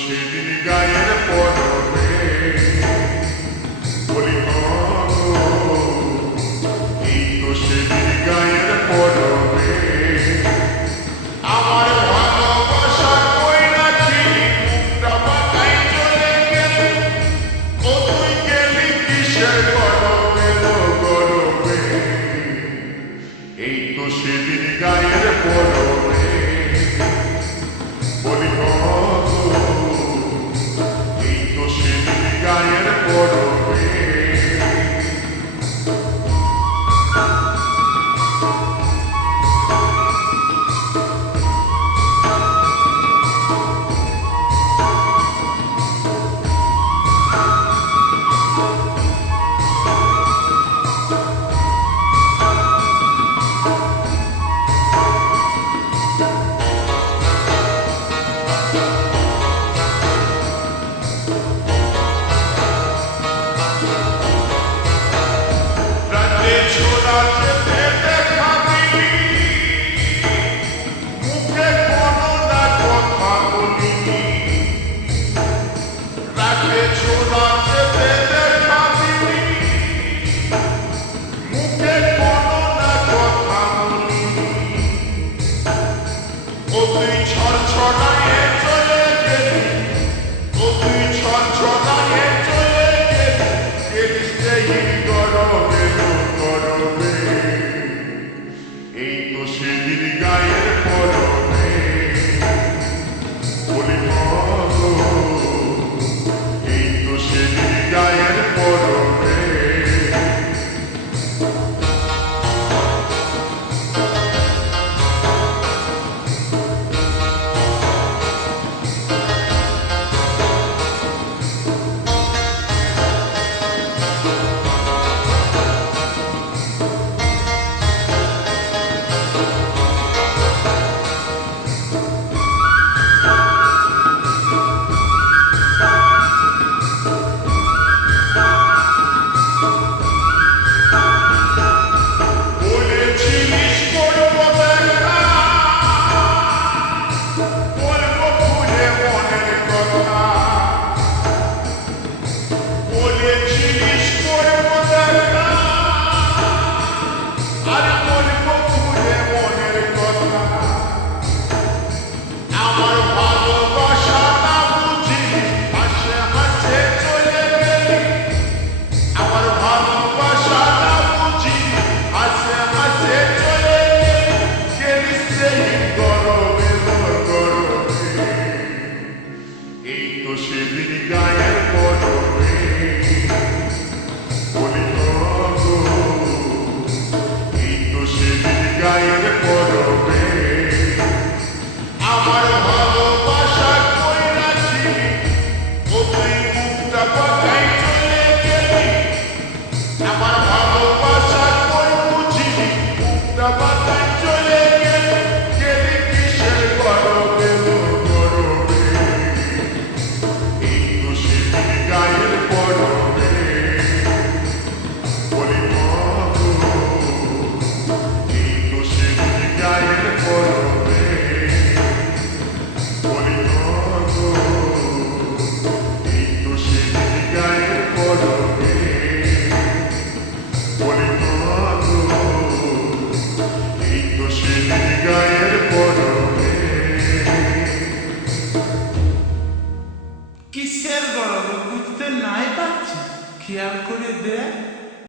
সেদিন গায়ের পরনে বলি এই তো সেদিন গায়ের পরনে সেদিন গায়ের পরনে বলি এই তো সেদিন গায়ের পরনে সেদিন গায়ের পরনে বলি এই তো সেদিন গায়ের পরনে আমার ভালোবাসা কইরা ছিলি ও তুই মুখটা পাকাই চলে গেলি আমার ভালোবাসা কই বুঝিলি মুখটা পাকাই চলে গেলি গেলি কিসের গরমে গায়ের পরনে বলি এই তো সেদিন গায়ের পরনে বলি এই তো সেদিন গায়ের পরনে বলি এই তো সেদিন গায়ের পরনে কিসের গরমে বুঝতে নাই পারছি খেয়াল করে দেখ